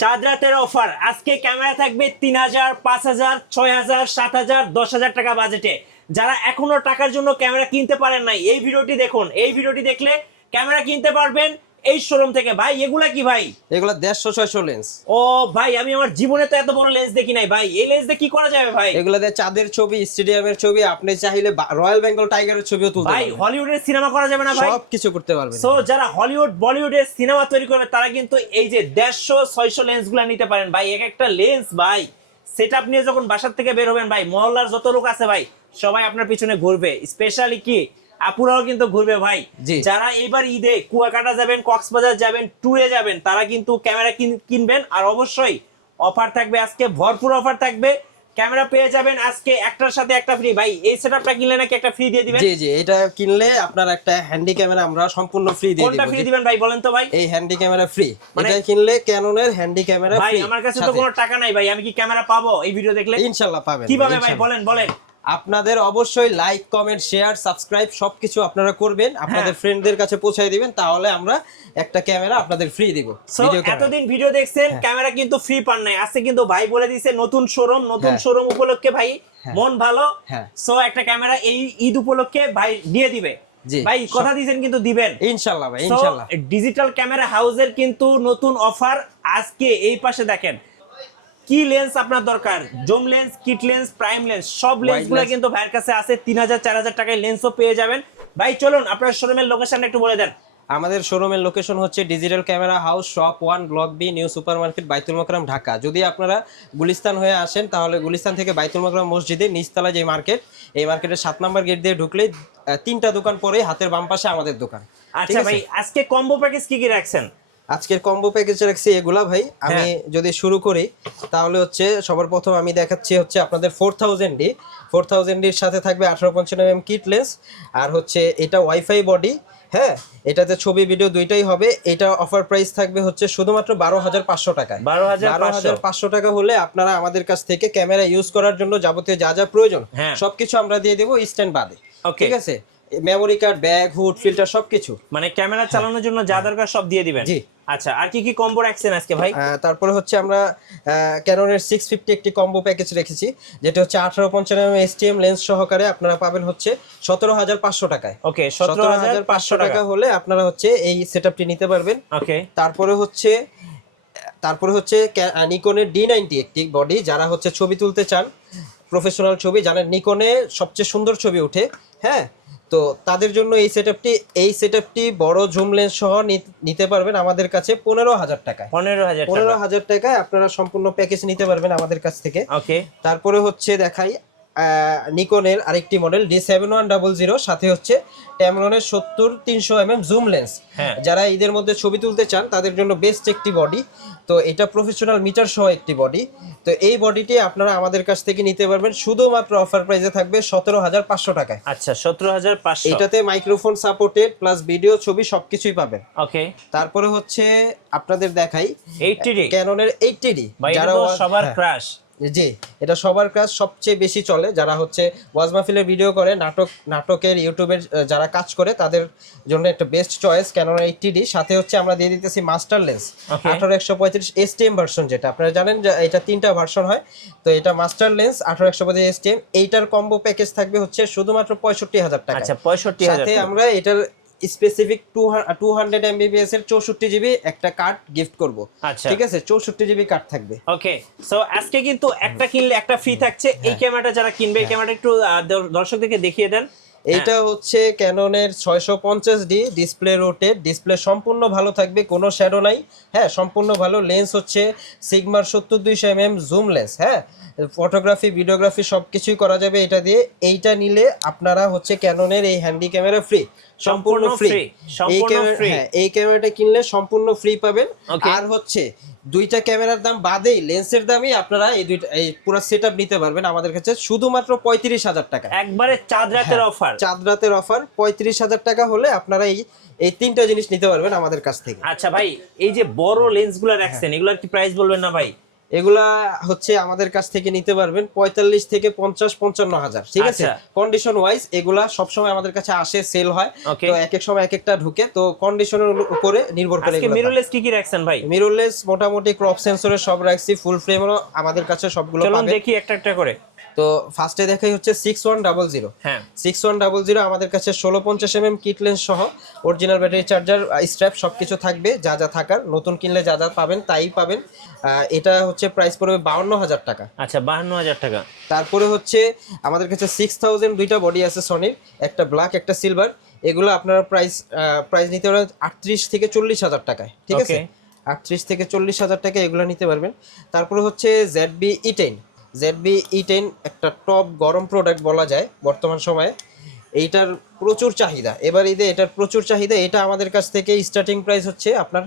চাঁদ রাতের অফার আজকে ক্যামেরা থাকবে 3000, 5000, 6000, 7000, 10,000 টাকা বাজেটে। যারা এখনো টাকার জন্য ক্যামেরা কিনতে পারেন নাই, এই ভিডিওটি দেখুন। এই ভিডিওটি দেখলে ক্যামেরা কিনতে পারবেন এই শোরুম থেকে। ভাই এগুলা কি ভাই? এগুলা 150-600 লেন্স। ও ভাই, আমি আমার জীবনে তো এত বড় লেন্স দেখি নাই ভাই। এই লেন্স দিয়ে কি করা যাবে ভাই? এগুলা দিয়ে চাঁদের ছবি, স্টেডিয়ামের ছবি, আপনি চাইলে রয়্যাল বেঙ্গল টাইগারের ছবিও তুলতে ভাই পারবেন। হলিউডের সিনেমা করা যাবে না ভাই? সব কিছু করতে পারবেন। সো যারা হলিউড বলিউডের সিনেমা তৈরি করবে তারা কিন্তু এই যে 150-600 লেন্সগুলো নিতে পারেন ভাই। এক একটা লেন্স ভাই সেটআপ নিয়ে যখন বাসার থেকে বের হবেন ভাই, মহল্লার যত লোক আছে ভাই সবাই আপনার পিছনে ঘুরবে। স্পেশালি কি আপুরাও কিন্তু ঘুরবে ভাই। যারা এবার ঈদে কুয়াকাটা যাবেন, কক্সবাজার যাবেন, ট্যুরে যাবেন, তারা কিন্তু ক্যামেরা কিনবেন। আর অবশ্যই অফার থাকবে আজকে, ভরপুর অফার থাকবে। ক্যামেরা পেয়ে যাবেন আজকে একটার সাথে একটা ফ্রি। ভাই এই সেটআপটা কিনলে নাকি একটা ফ্রি দিয়ে দিবেন? জি জি, এটা কিনলে আপনার একটা হ্যান্ডি ক্যামেরা আমরা সম্পূর্ণ ফ্রি দিয়ে দিব। কোনটা ফ্রি দিবেন ভাই বলেন তো ভাই? এই হ্যান্ডি ক্যামেরা ফ্রি। এটা কিনলে ক্যাননের হ্যান্ডি ক্যামেরা ফ্রি। ভাই আমার কাছে তো কোনো টাকা নাই ভাই, আমি কি ক্যামেরা পাবো এই ভিডিও দেখলে? ইনশাআল্লাহ পাবেন। কিভাবে ভাই বলেন বলেন। আপনাদের অবশ্যই লাইক, কমেন্ট, শেয়ার, সাবস্ক্রাইব সবকিছু আপনারা করবেন, আপনাদের ফ্রেন্ডদের কাছে পৌঁছায় দিবেন, তাহলে আমরা একটা ক্যামেরা আপনাদের ফ্রি দিব। এতদিন ভিডিও দেখছেন, ক্যামেরা কিন্তু ফ্রি পান নাই। আজকে কিন্তু ভাই বলে দিয়েছে নতুন শোরুম উপলক্ষে ভাই মন ভালো। সো একটা ক্যামেরা এই ঈদ উপলক্ষে ভাই দিয়ে দিবে। ভাই কথা দিয়েছেন কিন্তু দিবেন ইনশাআল্লাহ ভাই, ইনশাআল্লাহ। ডিজিটাল ক্যামেরা হাউসের কিন্তু নতুন অফার আজকে। এই পাশে দেখেন কি লেন্স আপনার দরকার, zoom lens, kit lens, prime lens, সব লেন্সগুলো কিন্তু ভাইয়ের কাছে আছে। 3000-4000 টাকায় লেন্সও পেয়ে যাবেন। ভাই চলুন আপনার শোরুমের লোকেশনটা একটু বলে দেন। আমাদের শোরুমের লোকেশন হচ্ছে digital camera house, shop 1, block B, new super market, Baitul Mukarram, Dhaka. যদি আপনারা গুলিস্তান হয়ে আসেন তাহলে গুলিস্তান থেকে বাইতুল মোকাররম মসজিদে নিচতলা যে মার্কেট, এই মার্কেটের 7 নম্বর গেট দিয়ে ঢুকলেই 3টা দোকান পরে হাতের বাম পাশে আমাদের দোকান। আচ্ছা ভাই আজকে কম্বো প্যাকেজ কি কি রাখছেন? আজকের কম্বো প্যাকেজ রাখছি এগুলা ভাই। আমি যদি শুরু করি তাহলে হচ্ছে সবার প্রথম আমি দেখাচ্ছি হচ্ছে আপনাদের 4000 এর সাথে থাকবে 1855mm কিট লেন্স, আর হচ্ছে এটা ওয়াইফাই বডি। হ্যাঁ, এটাতে ছবি ভিডিও দুইটাই হবে। এটা অফার প্রাইস থাকবে হচ্ছে শুধুমাত্র 12,500 টাকায়। 12,500 টাকা হলে আপনারা আমাদের কাছ থেকে ক্যামেরা ইউজ করার জন্য যাবতীয় যা যা প্রয়োজন সবকিছু আমরা দিয়ে দেবো স্ট্যান্ড বাদে। ঠিক আছে, memory card, bag, hood, filter সবকিছু, মানে ক্যামেরা চালানোর জন্য যা দরকার সব দিয়ে দিবেন। জি। আচ্ছা আর কি কি কম্বো রাখছেন আজকে ভাই? তারপরে হচ্ছে আমরা ক্যাননের 650 একটি কম্বো প্যাকেজ রেখেছি, যেটা হচ্ছে 1855mm STM লেন্স সহকারে আপনারা পাবেন হচ্ছে 17,500 টাকায়। ওকে, 17,500 টাকা হলে আপনারা হচ্ছে এই সেটআপটি নিতে পারবেন। ওকে। তারপরে হচ্ছে নিকনের D90 একটি বডি। যারা হচ্ছে ছবি তুলতে চান, প্রফেশনাল ছবি, জানেন নিকনে সবচেয়ে সুন্দর ছবি ওঠে, হ্যাঁ, তো তাদের জন্য এই সেটআপটি বড় জুম লেন্স সহ নিতে পারবেন আমাদের কাছে 15,000 টাকায়। 15,000 টাকায় আপনারা সম্পূর্ণ প্যাকেজ নিতে পারবেন আমাদের কাছ থেকে। ওকে। তারপরে হচ্ছে দেখাই নিকনের আরেকটি মডেল D7100, সাথে হচ্ছে ট্যামরনের 70-300mm জুম লেন্স। যারা ঈদের মধ্যে ছবি তুলতে চান তাদের জন্য বেস্ট একটি বডি। তো এটা প্রফেশনাল মিটার সহ একটি বডি। তো এই বডিটি আপনারা আমাদের কাছ থেকে নিতে পারবেন শুধুমাত্র অফার প্রাইসে থাকবে 17,500 টাকায়। আচ্ছা 17,500। এটাতে মাইক্রোফোন সাপোর্টেড প্লাস ভিডিও, ছবি সবকিছুই পাবেন। ওকে। তারপরে হচ্ছে আপনাদের দেখাই 80D, ক্যাননের 80D, যারা সবার ক্রাশ। জি, এটা সবার কাজ সবচেয়ে বেশি চলে। যারা হচ্ছে ওয়াজ মাহফিলের ভিডিও করে, নাটকের ইউটিউবের যারা কাজ করে তাদের জন্য একটা বেস্ট চয়েস ক্যানন 80D। সাথে হচ্ছে আমরা দিয়ে দিতেছি মাস্টার লেন্স 18-135 STM ভার্সন, যেটা আপনারা জানেন যে এটা 3টা ভার্সন হয়। তো এটা মাস্টার লেন্স 18-135 STM। এইটার কম্বো প্যাকেজ থাকবে হচ্ছে শুধুমাত্র 65,000 টাকা। আচ্ছা 65,000। সাথে আমরা এটার স্পেসিফিক 200 MBPS এর 64GB একটা কার্ড গিফট করব। ঠিক আছে, 64GB কার্ড থাকবে। ওকে। সো আজকে কিন্তু একটা কিনলে একটা ফ্রি থাকছে। এই ক্যামেরাটা যারা কিনবে, এই ক্যামেরাটা একটু দর্শকদেরকে দেখিয়ে দেন। এটা হচ্ছে ক্যাননের 650D ডিসপ্লে, রোটেট ডিসপ্লে, সম্পূর্ণ ভালো থাকবে, কোনো শ্যাডো নাই। হ্যাঁ, সম্পূর্ণ ভালো। লেন্স হচ্ছে সিগমার 70-200mm জুম লেন্স। হ্যাঁ, ফটোগ্রাফি, ভিডিওগ্রাফি সবকিছুই করা যাবে এটা দিয়ে। এইটা নিলে আপনারা হচ্ছে ক্যাননের এই হ্যান্ডি ক্যামেরা ফ্রি, সম্পূর্ণ ফ্রি। এই ক্যামেরাটা কিনলে সম্পূর্ণ ফ্রি পাবেন। আর হচ্ছে দুইটা ক্যামেরার দাম বাদেই লেন্সের দামই আপনারা এই পুরো সেটআপ নিতে পারবেন আমাদের কাছে শুধুমাত্র 35,000 টাকা। একবারে চাঁদ রাতের অফার। 35,000 টাকা হলে আপনারা এই 3টা জিনিস নিতে পারবেন আমাদের কাছ থেকে। আচ্ছা ভাই, এই যে বড় লেন্সগুলো রাখছেন এগুলোর কি প্রাইস বলবেন না ভাই? এগুলা হচ্ছে আমাদের কাছ থেকে নিতে পারবেন 45 থেকে 50-55 হাজার, ঠিক আছে। আচ্ছা। কন্ডিশন ওয়াইজ এগুলা সবসময় আমাদের কাছে আসে, সেল হয়, Okay. তো এক এক সময় এক একটা ঢুকে, তো কন্ডিশনের উপরে নির্ভর করে আজকে এগুলা। মিররলেস কি কি রাখছেন ভাই? মিররলেস মোটামুটি ক্রপ সেন্সরের সব রাখছি, ফুল ফ্রেমও আমাদের কাছে সবগুলো চলুন পাবেন। দেখি একটা একটা করে। তো ফার্স্টে দেখাই হচ্ছে 6100। হ্যাঁ 6100 আমাদের কাছে 1650 কিট লেন্স সহ অরিজিনাল ব্যাটারি চার্জার, স্ট্র্যাপ সবকিছু থাকবে, যা যা থাকার, নতুন কিনলে যা যা পাবেন তাই পাবেন। এটা হচ্ছে প্রাইস পড়বে 52,000 টাকা। আচ্ছা 52,000 টাকা। তারপরে হচ্ছে আমাদের কাছে 6000 দুইটা বডি আছে সনির, একটা ব্ল্যাক একটা সিলভার। এগুলো আপনারা প্রাইস নিতে পারবেন 38 থেকে 40,000 টাকায়, ঠিক আছে। Okay. 38 থেকে 40,000 টাকা এগুলো নিতে পারবেন। তারপরে হচ্ছে ZB-E10 একটা টপ গরম প্রোডাক্ট বলা যায় বর্তমান সময়ে। এইটার প্রচুর চাহিদা, এবার ঈদে এটার প্রচুর চাহিদা। এটা আমাদের কাছ থেকে স্টার্টিং প্রাইস হচ্ছে আপনার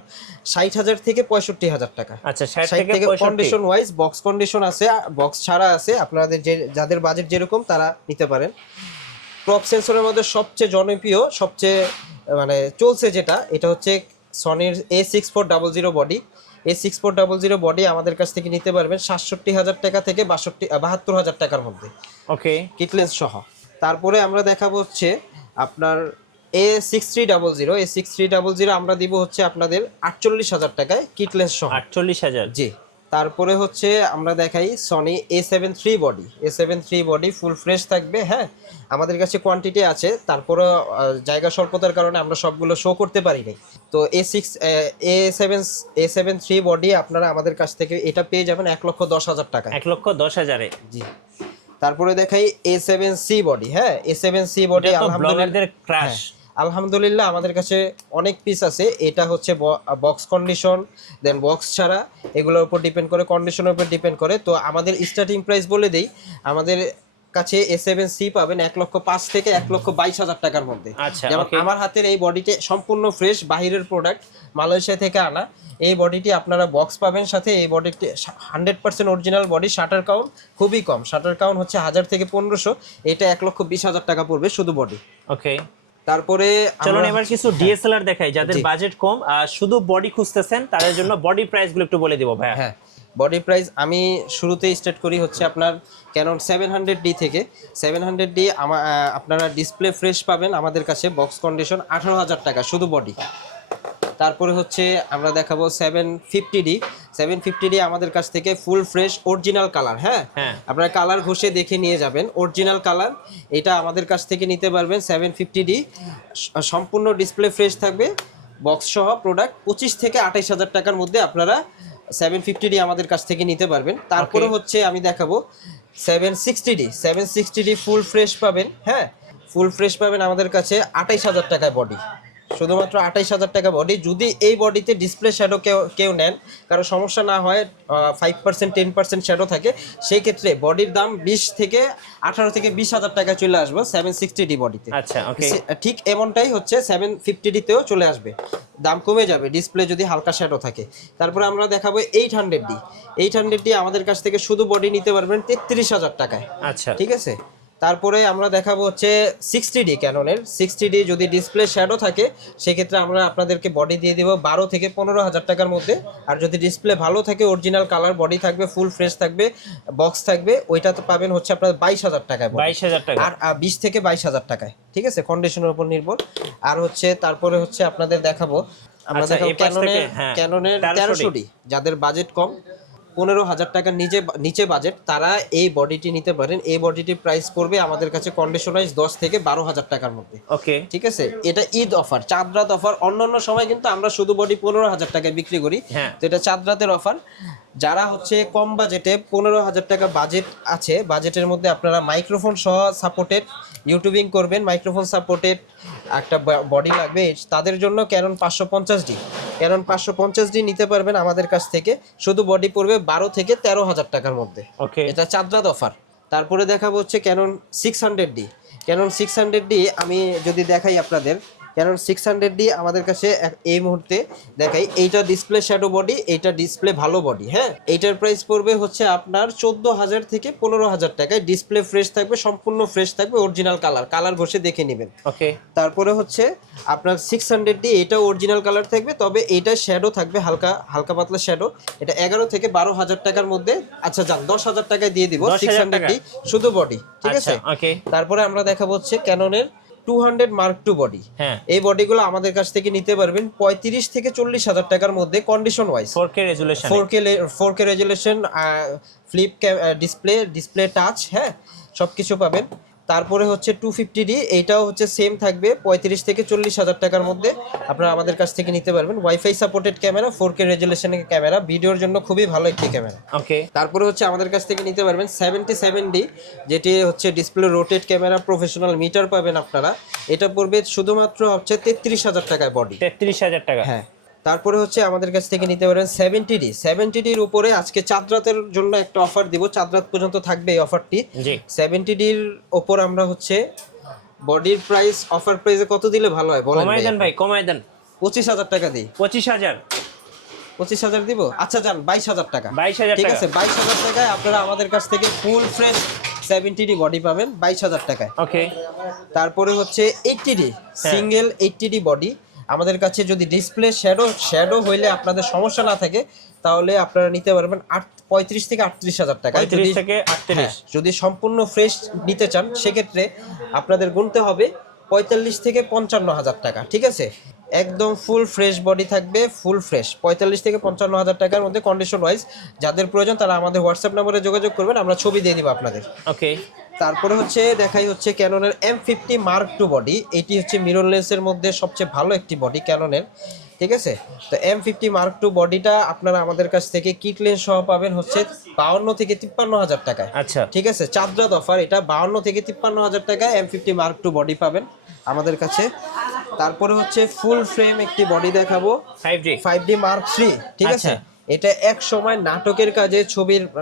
60,000 থেকে 65,000 টাকা। আচ্ছা 60 60 থেকে থেকে 65। কন্ডিশন ওয়াইজ, বক্স কন্ডিশন আছে, বক্স ছাড়া আছে, আপনাদের যাদের বাজেট যেরকম তারা নিতে পারেন। ক্রপ সেন্সরের মধ্যে সবচেয়ে জনপ্রিয়, সবচেয়ে মানে চলছে যেটা, এটা হচ্ছে সনির A6400 বডি। A6400 বডি আমাদের কাছ থেকে নিতে পারবেন 67,000 টাকা থেকে 72,000 টাকার মধ্যে, ওকে কিটলেন্স সহ। তারপরে আমরা দেখাবো হচ্ছে আপনার A6300 আমরা দিব হচ্ছে আপনাদের 48,000 টাকায়, কিটলেন্স সহ। 48,000। জি। তারপরে হচ্ছে আমরা দেখাই Sony A73 body full fresh থাকবে। হ্যাঁ, আমাদের কাছে কোয়ান্টিটি আছে, তারপরে জায়গা স্বল্পতার কারণে আমরা সবগুলো শো করতে পারি নাই। তো A73 বডি আপনারা আমাদের কাছ থেকে এটা পেয়ে যাবেন 1,10,000 টাকা। 1,10,000-এ। জি। তারপরে দেখাই A7C বডি। হ্যাঁ, A7C বডি ব্লগারদের ক্রাশ। আলহামদুলিল্লাহ আমাদের কাছে অনেক পিস আছে। এটা হচ্ছে বক্স কন্ডিশন, দেন বক্স ছাড়া, এগুলোর উপর ডিপেন্ড করে, কন্ডিশনের উপর ডিপেন্ড করে। তো আমাদের স্টার্টিং প্রাইস বলে দেই, আমাদের কাছে A7C পাবেন 1,05,000 থেকে 1,22,000 টাকার মধ্যে। আচ্ছা, যেমন okay. আমার হাতের এই বডিটি সম্পূর্ণ ফ্রেশ, বাহিরের প্রোডাক্ট, মালয়েশিয়া থেকে আনা। এই বডিটি আপনারা বক্স পাবেন সাথে। এই বডিটি 100% অরিজিনাল বডি। শাটার কাউন্ট খুবই কম, শাটার কাউন্ট হচ্ছে 1000 থেকে 1500। এটা 1,20,000 টাকা পড়বে শুধু বডি। ওকে তারপরে চলুন এবার কিছু ডিএসএলআর দেখাই, যাদের জি। বাজেট কম আর শুধু বডি খুঁজতেছেন তাদের জন্য বডি প্রাইসগুলো একটু বলে দিব ভাইয়া। হ্যাঁ, বডি প্রাইস আমি শুরুতেই স্টার্ট করি হচ্ছে আপনার ক্যানন 700D থেকে। 700D আপনারা ডিসপ্লে ফ্রেশ পাবেন আমাদের কাছে, বক্স কন্ডিশন 18,000 টাকা শুধু বডি। তারপরে হচ্ছে আমরা দেখাবো 750D আমাদের কাছ থেকে ফুল ফ্রেশ অরিজিনাল কালার। হ্যাঁ, হ্যাঁ। আপনারা কালার ঘষে দেখে নিয়ে যাবেন, অরিজিনাল কালার। এটা আমাদের কাছ থেকে নিতে পারবেন 750D, সম্পূর্ণ ডিসপ্লে ফ্রেশ থাকবে, বক্স সহ প্রোডাক্ট। 25 থেকে 28,000 টাকার মধ্যে আপনারা 750D আমাদের কাছ থেকে নিতে পারবেন। তারপরে হচ্ছে আমি দেখাবো 760D ফুল ফ্রেশ পাবেন। হ্যাঁ, ফুল ফ্রেশ পাবেন আমাদের কাছে 28,000 টাকায় বডি, শুধুমাত্র 28,000 টাকা বডি। যদি এই বডিতে ডিসপ্লে শ্যাডো কেউ নেন, কারো সমস্যা না হয়, 5% 10% শ্যাডো থাকে, সেই ক্ষেত্রে বডির দাম 18 থেকে 20,000 টাকা চলে আসবে 760D বডিতে। আচ্ছা ওকে ঠিক এমনটাই হচ্ছে 750D-তেও চলে আসবে, দাম কমে যাবে ডিসপ্লে যদি হালকা শ্যাডো থাকে। তারপরে আমরা দেখাবো 800D আমাদের কাছ থেকে শুধু বডি নিতে পারবেন 33,000 টাকায়। আচ্ছা ঠিক আছে। তারপরে আমরা দেখাবো হচ্ছে 60D ক্যাননের। 60D যদি ডিসপ্লে শ্যাডো থাকে সেক্ষেত্রে আমরা আপনাদেরকে বডি দিয়ে দিব 12 থেকে 15,000 টাকার মধ্যে। আর যদি ডিসপ্লে ভালো থাকে, অরিজিনাল কালার বডি থাকবে, ফুল ফ্রেশ থাকবে, বক্স থাকবে, ওইটা তো পাবেন হচ্ছে আপনার 22,000 টাকায়, 22,000 টাকা। আর 20 থেকে 22,000 টাকায়, ঠিক আছে, কন্ডিশনের উপর নির্ভর। আর হচ্ছে তারপরে হচ্ছে আপনাদের দেখাবো আমরা আচ্ছা, দেখাবো এই পাশ থেকে, হ্যাঁ, ক্যাননের 1300D 1300D, যাদের বাজেট কম, 15,000 টাকার নিচে বাজেট, তারা এই বডিটি নিতে পারেন। এই বডিটির প্রাইস পড়বে আমাদের কাছে কন্ডিশনাইজ 10 থেকে 12,000 টাকার মধ্যে। ওকে ঠিক আছে, এটা ঈদ অফার, চাঁদ রাত অফার। অন্যান্য সময় কিন্তু আমরা শুধু বডি 15,000 টাকায় বিক্রি করি, হ্যাঁ। তো এটা চাঁদ রাতের অফার। যারা হচ্ছে কম বাজেটে 15,000 টাকা বাজেট আছে, বাজেটের মধ্যে আপনারা মাইক্রোফোন সহ সাপোর্টেড ইউটিউবিং করবেন, মাইক্রোফোন সাপোর্টেড একটা বডি লাগবে, তাদের জন্য ক্যানন 550D নিতে পারবেন আমাদের কাছ থেকে। শুধু বডি পড়বে 12 থেকে 13,000 টাকার মধ্যে। ওকে এটা চাঁদ রাত অফার। তারপরে দেখাবো হচ্ছে ক্যানন 600D। আমি যদি দেখাই আপনাদের, ক্যানন 600D আমাদের কাছে এই মুহূর্তে দেখাই, এইটা ডিসপ্লে শ্যাডো বডি, এইটা ডিসপ্লে ভালো বডি। হ্যাঁ, এইটার প্রাইস পড়বে হচ্ছে আপনার 14,000 থেকে 15,000 টাকায়। ডিসপ্লে ফ্রেশ থাকবে, সম্পূর্ণ ফ্রেশ থাকবে, অরিজিনাল কালার ঘষে দেখে নেবেন। ওকে, তারপরে হচ্ছে আপনার 600D, এটা অরিজিনাল কালার থাকবে, তবে এটা শ্যাডো থাকবে, হালকা হালকা পাতলা শ্যাডো। এটা 11 থেকে 12,000 টাকার মধ্যে। আচ্ছা যান 10,000 টাকায় দিয়ে দিব 600D শুধু বডি, ঠিক আছে। ওকে, তারপরে আমরা দেখাবো হচ্ছে ক্যাননের 200 Mark II বডি। হ্যাঁ, এই বডিগুলো আমাদের কাছ থেকে নিতে পারবেন 35 থেকে 40,000 টাকার মধ্যে, condition wise. 4K resolution, 4K resolution, flip display touch, হ্যাঁ সবকিছু পাবেন। তারপরে হচ্ছে 250D, এইটাও হচ্ছে সেম থাকবে 35 থেকে 40,000 টাকার মধ্যে, আপনারা আমাদের কাছ থেকে নিতে পারবেন। ওয়াইফাই সাপোর্টেড ক্যামেরা, 4K রেজুলেশনের ক্যামেরা, ভিডিওর জন্য খুবই ভালো একটি ক্যামেরা। ওকে, তারপরে হচ্ছে আমাদের কাছ থেকে নিতে পারবেন 77D, যেটি হচ্ছে display rotate camera, professional metre পাবেন আপনারা। এটা পড়বে শুধুমাত্র হচ্ছে 33,000 টাকায় বডি, 33,000 টাকা। হ্যাঁ। তারপরে হচ্ছে আমাদের কাছ থেকে নিতে পারেন 70Dর উপরে আজকে চাঁদ রাতের জন্য একটা অফার দিব, চাঁদ রাত পর্যন্ত থাকবে এই অফারটি। জি, 70Dর উপর আমরা হচ্ছে বডির প্রাইস, অফার প্রাইসে কত দিলে ভালো হয় বলেন? কমাই দেন ভাই, কমাই দেন। 25,000 টাকা দিই। 25,000, 25,000 দিব? আচ্ছা যান 22,000 টাকা। 22,000 ঠিক টাকা। আছে, 22,000 টাকায় আপনারা আমাদের কাছ থেকে ফুল ফ্রেশ 70D বডি পাবেন 22,000 টাকায়। ওকে, তারপরে হচ্ছে 80D, সিঙ্গেল 80D বডি আমাদের কাছে। যদি ডিসপ্লে শ্যাডো হইলে আপনাদের সমস্যা না থাকে, তাহলে আপনারা নিতে পারবেন 35 থেকে 38,000 টাকা। 35 থেকে 38। যদি সম্পূর্ণ ফ্রেশ নিতে চান, সেক্ষেত্রে আপনাদের গুনতে হবে 45 থেকে 55,000 টাকা, ঠিক আছে। একদম ফুল ফ্রেশ বডি থাকবে, ফুল ফ্রেশ 45 থেকে 55,000 টাকার মধ্যে, কন্ডিশন ওয়াইজ। যাদের প্রয়োজন তারা আমাদের হোয়াটসঅ্যাপ নম্বরে যোগাযোগ করবেন, আমরা ছবি দিয়ে দিব আপনাদের। ওকে, তারপরে হচ্ছে দেখাই হচ্ছে ক্যাননের M50 Mark II বডি। এটি হচ্ছে মিরর লেন্সের মধ্যে সবচেয়ে ভালো একটি বডি ক্যাননের, ঠিক আছে। তো M50 Mark II বডিটা আপনারা আমাদের কাছ থেকে কিট লেন্স সহ পাবেন হচ্ছে 52 থেকে 53,000 টাকায়। আচ্ছা, ঠিক আছে, চাঁদরাত অফার, এটা 52 থেকে 53,000 টাকায় M50 Mark II বডি পাবেন আমাদের কাছে। তারপরে হচ্ছে ফুল ফ্রেম একটি বডি দেখাবো 5D Mark III, ঠিক আছে। এটা এক সময় নাটকের কাজে,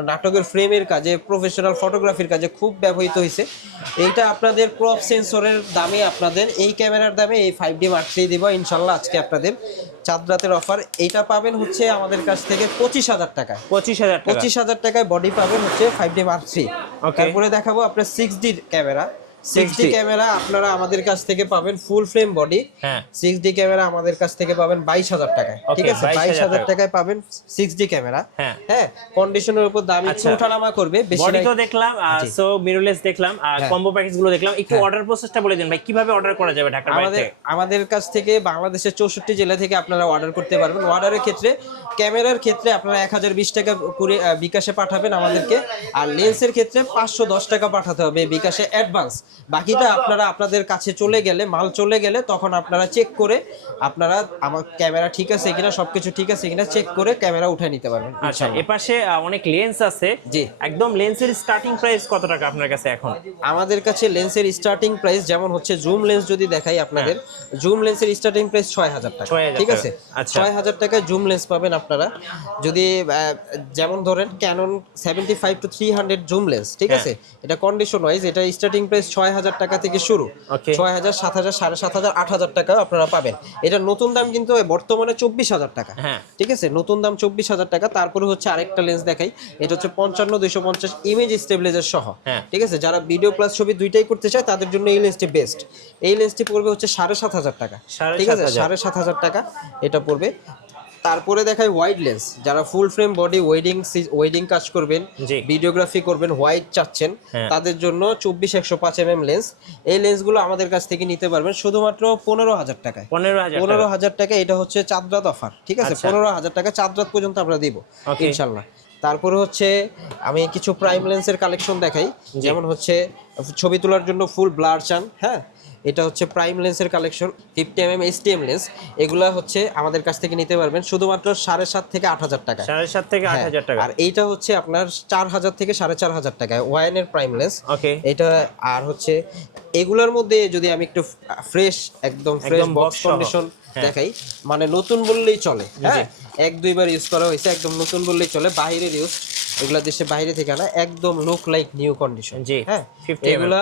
নাটকের ফ্রেমের কাজে, প্রফেশনাল ফটোগ্রাফির কাজে খুব ব্যবহৃত হয়েছে। এইটা আপনাদের ক্রপ সেন্সরের দামে, আপনাদের এই ক্যামেরার দামে এই 5D Mark III দিব ইনশাল্লাহ আজকে আপনাদের চাঁদ রাতের অফার। এইটা পাবেন হচ্ছে আমাদের কাছ থেকে 25,000 টাকায়। 25,000 টাকায় বডি পাবেন হচ্ছে 5D Mark III। তারপরে দেখাবো আপনার 6D ক্যামেরা। 6D ক্যামেরা আপনারা আমাদের কাছ থেকে পাবেন ফুল ফ্রেম বডি। 6D ক্যামেরা আমাদের কাছ থেকে পাবেন 22,000 টাকায়, ঠিক আছে। 22,000 টাকায় পাবেন 6D ক্যামেরা। হ্যাঁ, কন্ডিশনের উপর দাম একটু ওঠানামা করবে, বেশি বডি তো দেখলাম, সো মিররলেস দেখলাম, আর কম্বো প্যাকেজ গুলো দেখলাম। একটু অর্ডার প্রসেসটা বলে দিন ভাই, কিভাবে অর্ডার করা যাবে ঢাকার বাইরে থেকে? আমাদের কাছ থেকে বাংলাদেশের 64 জেলা থেকে আপনারা অর্ডার করতে পারবেন। অর্ডারের ক্ষেত্রে, ক্যামেরার ক্ষেত্রে আপনারা 1020 টাকা করে বিকাশে পাঠাবেন আমাদেরকে, আর লেন্সের ক্ষেত্রে 510 টাকা পাঠাতে হবে বিকাশে অ্যাডভান্স। বাকিটা আপনারা আপনাদের কাছে চলে গেলে, মাল চলে গেলে তখন আপনারা চেক করে, আপনারা আমার ক্যামেরা ঠিক আছে কিনা, সবকিছু ঠিক আছে কিনা চেক করে ক্যামেরা উঠিয়ে নিতে পারবেন। আচ্ছা, এপাশে অনেক লেন্স আছে। জি, একদম লেন্সের স্টার্টিং প্রাইস কত টাকা আপনার কাছে এখন? আমাদের কাছে লেন্সের স্টার্টিং প্রাইস যেমন হচ্ছে জুম লেন্স যদি দেখাই আপনাদের, জুম লেন্সের স্টার্টিং প্রাইস 6,000 টাকা, ঠিক আছে। 6,000 টাকায় জুম লেন্স পাবেন আপনারা। যদি যেমন ধরেন ক্যানন 75 to 300 জুম লেন্স, ঠিক আছে, এটা কন্ডিশন ওয়াইজ, এটা স্টার্টিং প্রাইস 6,000 টাকা থেকে শুরু। 6,000, 7,000, 7,500, 8,000 টাকা আপনারা পাবেন। এটা নতুন দাম কিন্তু বর্তমানে 24,000 টাকা, ঠিক আছে, নতুন দাম 24,000 টাকা। তারপরে হচ্ছে আরেকটা লেন্স দেখাই, এটা হচ্ছে 55-250 ইমেজ স্টেবিলাইজার সহ, ঠিক আছে। যারা ভিডিও প্লাস ছবি দুইটাই করতে চায় তাদের জন্য এই লেন্সটি বেস্ট। এই লেন্সটি পড়বে হচ্ছে 7,500 টাকা, ঠিক আছে, 7,500 টাকা এটা পড়বে। তারপরে দেখায় ওয়াইড লেন্স, যারা ফুল ফ্রেম বডি ওয়েডিং কাজ করবেন, ভিডিওগ্রাফি করবেন, হোয়াইট চাচ্ছেন, তাদের জন্য 24-105 mm লেন্স। এই লেন্সগুলো আমাদের কাছ থেকে নিতে পারবেন শুধুমাত্র 15,000 টাকায়। 15,000 টাকা, এটা হচ্ছে চাঁদ রাত অফার, ঠিক আছে। 15,000 টাকা চাঁদ রাত পর্যন্ত আমরা দিব ইনশাল্লাহ। তারপরে হচ্ছে আমি কিছু প্রাইম লেন্সের কালেকশন দেখাই, যেমন হচ্ছে ছবি তোলার জন্য ফুল ব্লার চান, হ্যাঁ, এটা হচ্ছে প্রাইম লেন্সের কালেকশন। 50 mm STM লেন্স, এগুলা হচ্ছে আমাদের কাছ থেকে নিতে পারবেন শুধুমাত্র 7,500 থেকে 8,000 টাকা। 7,500 থেকে 8,000 টাকা। আর এইটা হচ্ছে আপনার 4,000 থেকে 4,500 টাকায় ওয়াইনের প্রাইম লেন্স। এটা আর হচ্ছে এগুলোর মধ্যে যদি আমি একটু ফ্রেশ, একদম ফ্রেশ বক্স কন্ডিশন দেখাই, মানে নতুন বললেই চলে, হ্যাঁ 1-2 বার ইউজ করা হয়েছে, একদম নতুন বললেই চলে, বাইরের ইউজ, এগুলা দেশে বাইরে থেকে আনা, একদম লুক লাইক নিউ কন্ডিশন। জি হ্যাঁ 50 mm। এগুলা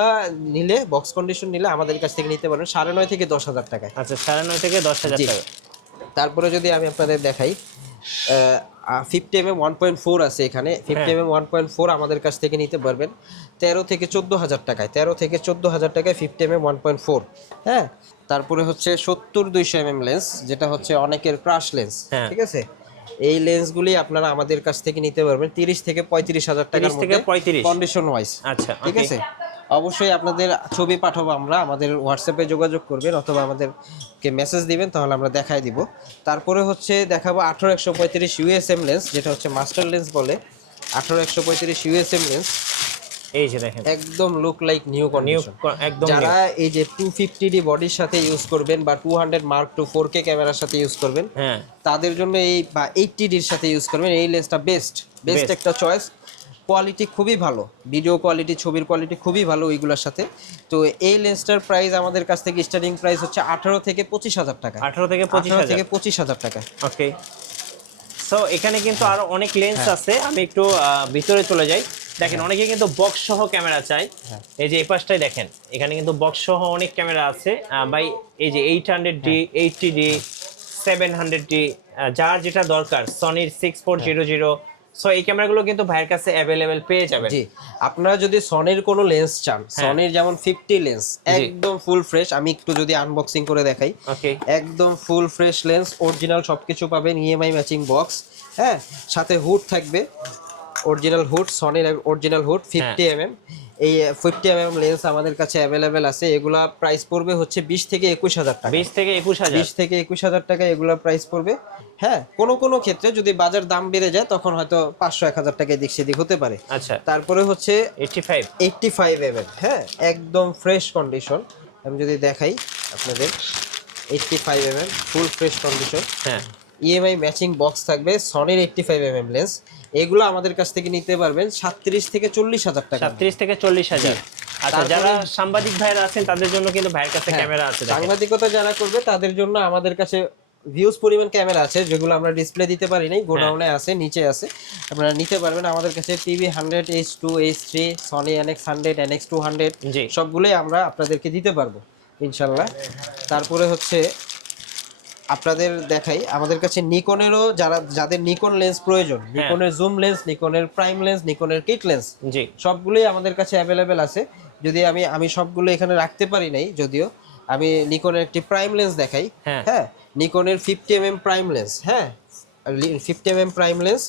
নিলে বক্স কন্ডিশন নিলে আমাদের কাছ থেকে নিতে পারেন 9.5 থেকে 10,000 টাকায়। আচ্ছা 9.5 থেকে 10,000 জি। টাকা। তারপরে যদি আমি আপনাদের দেখাই 50mm 1.4 আছে এখানে, 50mm 1.4 আমাদের কাছ থেকে নিতে পারবেন 13 থেকে 14,000 টাকায়, 13 থেকে 14,000 টাকায় 50mm 1.4। হ্যাঁ তারপরে হচ্ছে 70-200mm লেন্স, যেটা হচ্ছে অনেকের ক্রাশ লেন্স, হ্যাঁ। ঠিক আছে, এই লেন্সগুলি আপনারা আমাদের কাছ থেকে নিতে পারবেন 30 থেকে 35,000 টাকার 30 থেকে মধ্যে 35 কন্ডিশন ওয়াইজ। আচ্ছা ঠিক okay। আছে, অবশ্যই আপনাদের ছবি পাঠাবো আমরা, আমাদের হোয়াটসঅ্যাপে যোগাযোগ করবেন অথবা আমাদেরকে মেসেজ দিবেন, তাহলে আমরা দেখাই দিব। তারপরে হচ্ছে দেখাবো 18-135 ইউএসএম লেন্স, যেটা হচ্ছে মাস্টার লেন্স বলে, 18-135 ইউএসএম লেন্স, এই যে দেখেন একদম লুক লাইক নিউ কন্ডিশন। একদম যারা এই যে 250D বডির সাথে ইউজ করবেন বা 200 Mark II 4K ক্যামেরার সাথে ইউজ করবেন, হ্যাঁ তাদের জন্য এই বা 80Dর সাথে ইউজ করবেন, এই লেন্সটা বেস্ট Best। একটা চয়েস। কোয়ালিটি খুবই ভালো, ভিডিও কোয়ালিটি, ছবির কোয়ালিটি খুবই ভালো ওইগুলোর সাথে। তো এই লেন্সটার প্রাইস আমাদের কাছ থেকে স্টার্টিং প্রাইস হচ্ছে 18 থেকে 25,000 টাকা। 18 থেকে 18 থেকে 25,000। 25,000 টাকা। ওকে, সো এখানে কিন্তু আরো অনেক লেন্স আছে, আমি একটু ভিতরে চলে যাই। দেখেন অনেকে কিন্তু বক্স সহ ক্যামেরা চাই, এই যে এই পাশটাই দেখেন, এখানে কিন্তু বক্স সহ অনেক ক্যামেরা আছে ভাই। এই যে 800D 80D 700D যার যেটা দরকার, সনির 6400। সো এই ক্যামেরাগুলো কিন্তু ভাইয়ের কাছে অ্যাভেলেবেল পেয়ে যাবেন। জি, আপনারা যদি সনির কোনো লেন্স চান, সনির যেমন 50 লেন্স একদম ফুল ফ্রেশ, আমি একটু যদি আনবক্সিং করে দেখাই, ওকে একদম ফুল ফ্রেশ লেন্স, অরিজিনাল সবকিছু পাবেন, ইএমআই ম্যাচিং বক্স, হ্যাঁ সাথে হুড থাকবে, অরিজিনাল হুড, সনির অরিজিনাল হুড 50mm। এই 50mm লেন্স আমাদের কাছে অ্যাভেলেবেল আছে, এগুলা প্রাইস পড়বে হচ্ছে 20 থেকে 21,000 টাকা। 20 থেকে 21,000। 20 থেকে 21,000 টাকা এগুলা প্রাইস পড়বে। হ্যাঁ কোনো কোনো ক্ষেত্রে যদি বাজার দাম বেড়ে যায় তখন হয়তো 500-1,000 টাকা এদিক সেদিক হতে পারে। আচ্ছা তারপরে হচ্ছে 85। 85mm, হ্যাঁ একদম ফ্রেশ কন্ডিশন, আমি যদি দেখাই আপনাদের 85mm ফুল ফ্রেশ কন্ডিশন, হ্যাঁ ইএমআই ম্যাচিং বক্স থাকবে, সনির 85mm লেন্স, এগুলো আমাদের কাছ থেকে নিতে পারবেন 37 থেকে 40,000 টাকা। 37 থেকে 40,000। আচ্ছা যারা সাংবাদিক ভাইরা আছেন তাদের জন্য কিন্তু ভাইয়ের কাছে ক্যামেরা আছে। সাংবাদিকতা যারা করবে তাদের জন্য আমাদের কাছে ভিউজ পরিমাণ ক্যামেরা আছে, যেগুলো আমরা ডিসপ্লে দিতে পারি নাই, গোডাউনে আছে, নিচে আছে, আপনারা নিতে পারবেন। আমাদের কাছে TV 100, H2, H3, Sony NX100, NX200 জি সবগুলোই আমরা আপনাদেরকে দিতে পারবো ইনশাল্লাহ। তারপরে হচ্ছে আপনাদের দেখাই, আমাদের কাছে নিকনেরও যাদের নিকন লেন্স প্রয়োজন, নিকনের জুম লেন্স, নিকনের প্রাইম লেন্স, নিকনের কিট লেন্স, জি সবগুলোই আমাদের কাছে অ্যাভেলেবেল আছে। যদি আমি সবগুলো এখানে রাখতে পারি নাই, যদিও আমি নিকনের একটি প্রাইম লেন্স দেখাই। হ্যাঁ নিকনের 50mm প্রাইম লেন্স, হ্যাঁ 50mm প্রাইম লেন্স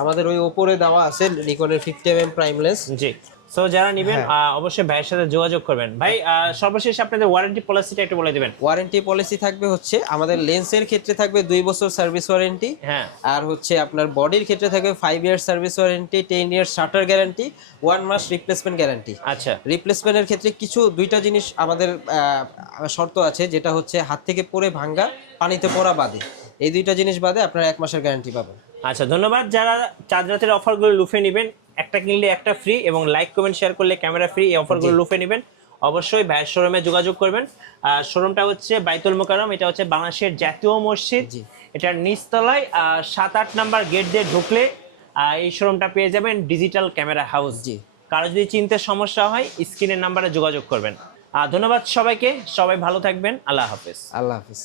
আমাদের ওই ওপরে দেওয়া আছে, নিকনের 50mm প্রাইম লেন্স। জি, সো যারা নেবেন অবশ্যই ভাইয়ের সাথে যোগাযোগ করবেন। ভাই সর্বশেষ আপনাদের ওয়ারেন্টি পলিসিটা একটু বলে দিবেন। ওয়ারেন্টি পলিসি থাকবে হচ্ছে আমাদের লেন্সের ক্ষেত্রে থাকবে 2 বছর সার্ভিস ওয়ারেন্টি, হ্যাঁ আর হচ্ছে আপনার বডির ক্ষেত্রে থাকবে 5 ইয়ার সার্ভিস ওয়ারেন্টি, 10 ইয়ার শাটার গ্যারান্টি, 1 মাস রিপ্লেসমেন্ট গ্যারান্টি। আচ্ছা রিপ্লেসমেন্টের ক্ষেত্রে দুইটা জিনিস আমাদের শর্ত আছে, যেটা হচ্ছে হাত থেকে পড়ে ভাঙ্গা, পানিতে পড়া বাদে, এই দুইটা জিনিস বাদে আপনারা 1 মাসের গ্যারান্টি পাবেন। আচ্ছা ধন্যবাদ। যারা চাঁদ রাতের অফারগুলো লুফে নেবেন, একটা কিনলে একটা ফ্রি এবং লাইক কমেন্ট শেয়ার করলে ক্যামেরা ফ্রি, এই অফারগুলো লুফে নেবেন, অবশ্যই ভাইয়ের শোরুমে যোগাযোগ করবেন। শোরুমটা হচ্ছে বাইতুল মোকাররম, এটা হচ্ছে বাংলাদেশের জাতীয় মসজিদ, এটার নিচতলায় 7-8 নাম্বার গেট দিয়ে ঢুকলে এই শোরুমটা পেয়ে যাবেন, ডিজিটাল ক্যামেরা হাউস। জি, কারো যদি চিনতে সমস্যা হয় স্ক্রিনের নাম্বারে যোগাযোগ করবেন। ধন্যবাদ সবাইকে, সবাই ভালো থাকবেন, আল্লাহ হাফেজ। আল্লাহ হাফেজ।